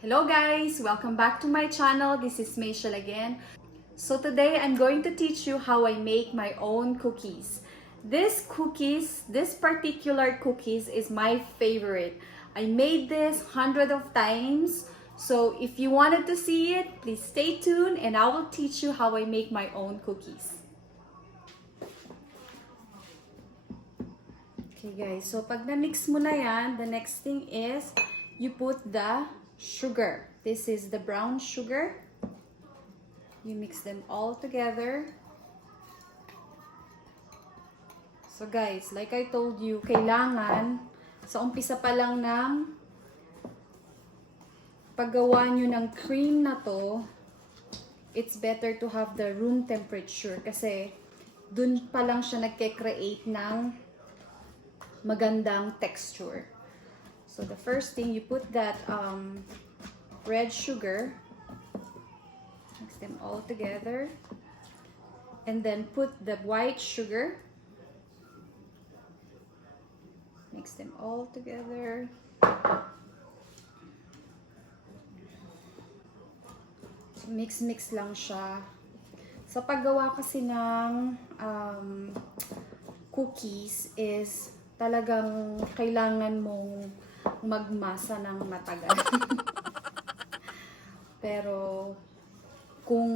Hello guys! Welcome back to my channel. This is Michelle again. So today I'm going to teach you how I make my own cookies. This particular cookies is my favorite. I made this hundreds of times. So if you wanted to see it, please stay tuned and I will teach you how I make my own cookies. Okay guys, so pag na-mix mo na yan, the next thing is you put the sugar. This is the brown sugar. You mix them all together. So guys, like I told you, kailangan sa umpisa pa lang ng paggawa nyo ng cream na to, it's better to have the room temperature kasi dun pa lang siya nagke-create ng magandang texture. So the first thing, you put that red sugar, mix them all together, and then put the white sugar, mix them all together. So mix lang siya. Sa paggawa kasi ng cookies is talagang kailangan mong magmasa ng matagal. Pero kung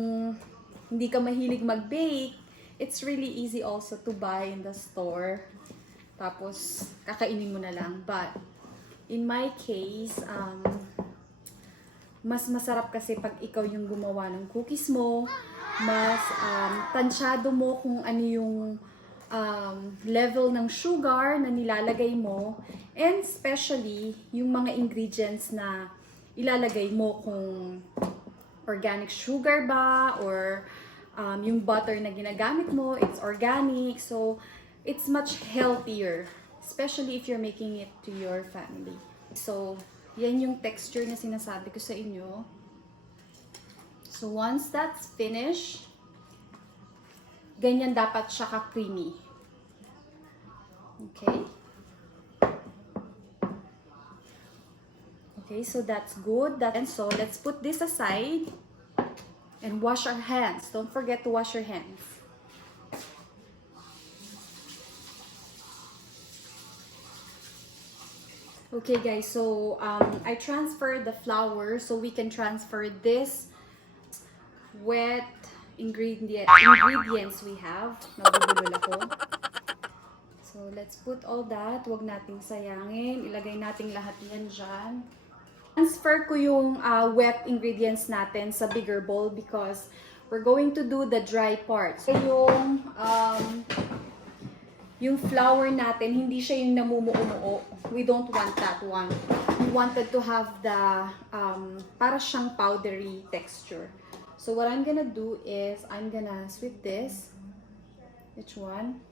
hindi ka mahilig mag-bake, it's really easy also to buy in the store. Tapos kakainin mo na lang. But in my case, mas masarap kasi pag ikaw yung gumawa ng cookies mo, mas tansyado mo kung ano yung level ng sugar na nilalagay mo, and especially yung mga ingredients na ilalagay mo, kung organic sugar ba or yung butter na ginagamit mo, it's organic, so it's much healthier, especially if you're making it to your family. So yan yung texture na sinasabi ko sa inyo. So once that's finished, ganyan dapat siya ka-creamy. Okay. Okay, so that's good. And so let's put this aside and wash our hands. Don't forget to wash your hands. Okay guys, so I transferred the flour so we can transfer this wet ingredients we have. Nabubulol ako. So let's put all that. Huwag nating sayangin. Ilagay nating lahat yan dyan. Transfer ko yung wet ingredients natin sa bigger bowl because we're going to do the dry parts. So yung flour natin, hindi siya yung namumuo-muo. We don't want that one. We wanted to have the para siyang powdery texture. So what I'm gonna do is I'm gonna sweep this. Which one?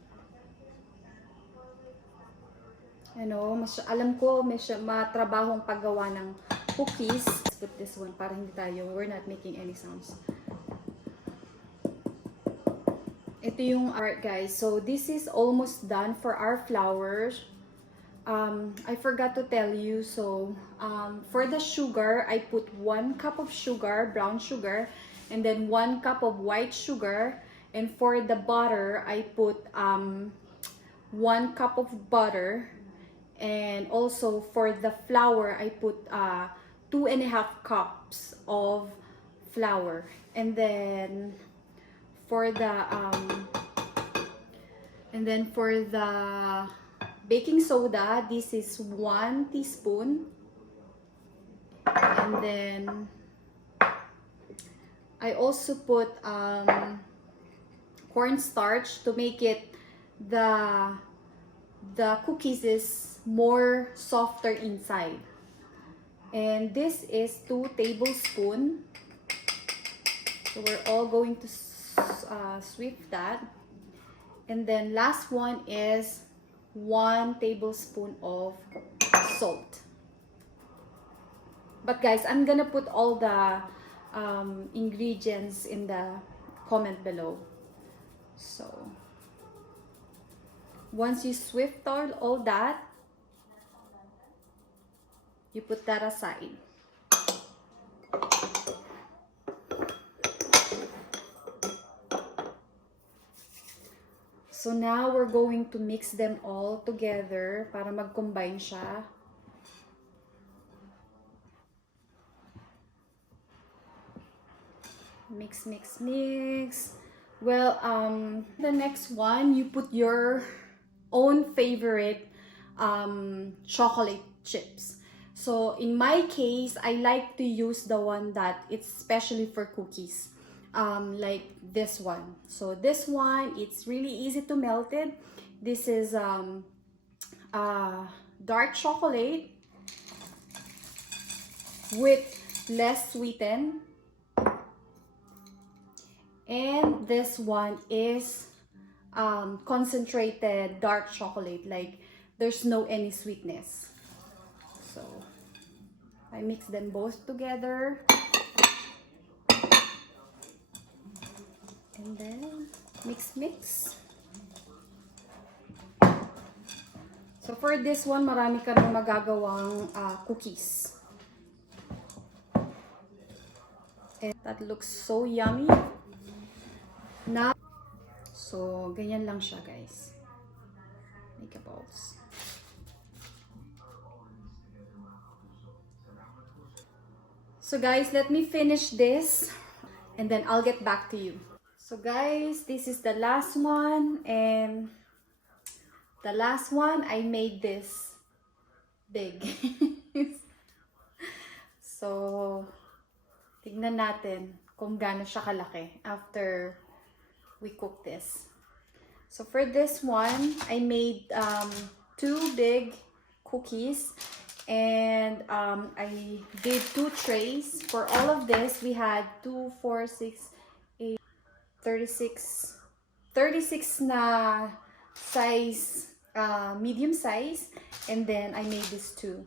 Alam ko may matrabahong paggawa ng cookies. Let's put this one para hindi we're not making any sounds. Ito yung art guys. So this is almost done for our flours. I forgot to tell you. So for the sugar, I put 1 cup of sugar, brown sugar, and then 1 cup of white sugar. And for the butter, I put 1 cup of butter. And also for the flour, I put 2.5 cups of flour. And then for the baking soda, this is 1 teaspoon. And then I also put cornstarch to make it the cookies is more softer inside. And this is 2 tablespoons. So we're all going to sweep that. And then last one is 1 tablespoon of salt. But guys, I'm gonna put all the ingredients in the comment below. So once you sweep all that, you put that aside. So now we're going to mix them all together para mag-combine siya. Mix, mix, mix. Well, the next one, you put your own favorite chocolate chips. So in my case, I like to use the one that it's specially for cookies. Like this one. So this one, it's really easy to melt it. This is dark chocolate with less sweetened. And this one is concentrated dark chocolate, like there's no any sweetness. So I mix them both together. And then mix. So for this one, marami ka nang magagawang cookies. And that looks so yummy. Now, so ganyan lang siya, guys. Make a balls. So guys, let me finish this and then I'll get back to you. So guys, this is the last one, and the last one I made this big. So tignan natin kung gaano siya kalaki after we cook this. So for this one, I made 2 big cookies, and I did 2 trays. For all of this, we had 2, 4, 6, 8, 36 na size, medium size, and then I made this 2.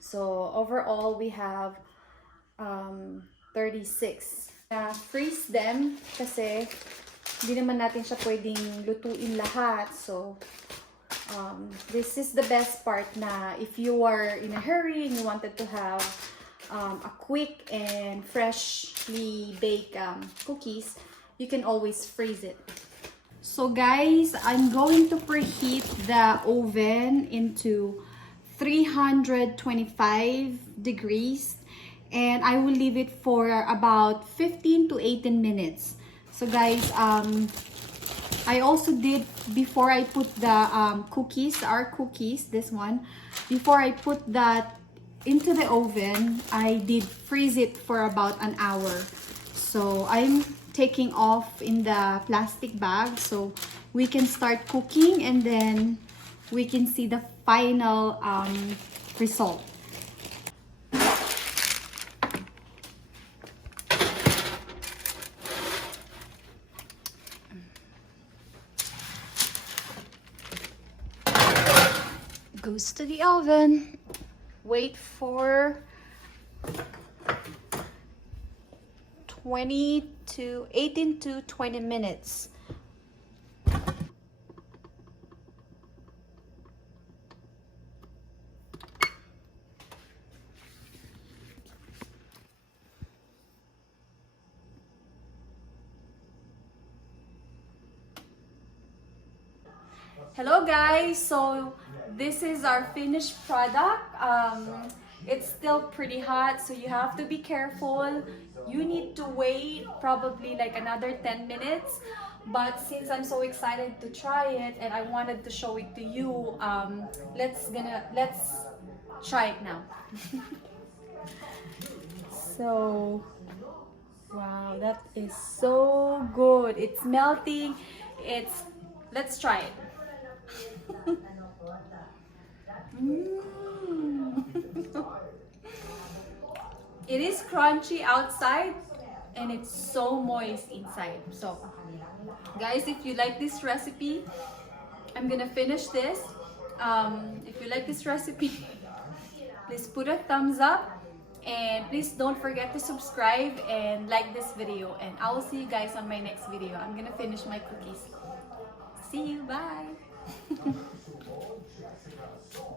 So overall, we have 36. Freeze them kasi hindi naman natin siya pwedeng lutuin lahat. So this is the best part na if you are in a hurry and you wanted to have a quick and freshly baked cookies, you can always freeze it. So guys, I'm going to preheat the oven into 325 degrees, and I will leave it for about 15 to 18 minutes. So guys, I also did, before I put the cookies, our cookies, this one, before I put that into the oven, I did freeze it for about an hour. So I'm taking off in the plastic bag so we can start cooking, and then we can see the final result. Goes to the oven. Wait for 18 to 20 minutes. Hello guys, so this is our finished product. It's still pretty hot, so you have to be careful. You need to wait probably like another 10 minutes. But since I'm so excited to try it and I wanted to show it to you, let's try it now. So, wow, that is so good. It's melting. Let's try it. It is crunchy outside and it's so moist inside. So guys, if you like this recipe, I'm gonna finish this. If you like this recipe, please put a thumbs up, and please don't forget to subscribe and like this video, and I will see you guys on my next video. I'm gonna finish my cookies. See you, bye.